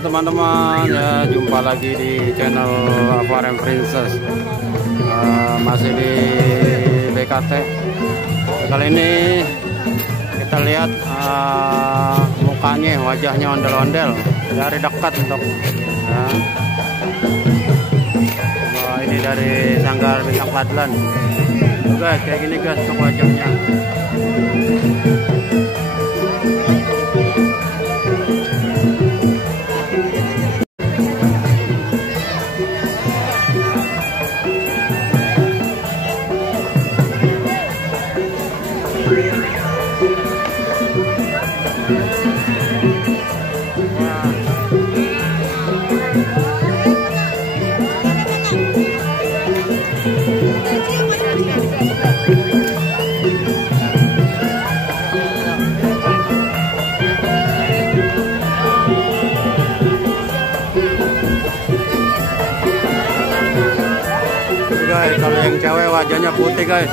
teman-teman, ya jumpa lagi di channel Aquarium Princess. Masih di BKT. Kali ini kita lihat mukanya, wajahnya ondel-ondel dari dekat untuk ini dari Sanggar Bintang Ladlan. Guys, kayak gini guys untuk wajahnya. Guys, kalau yang cewek wajahnya putih guys.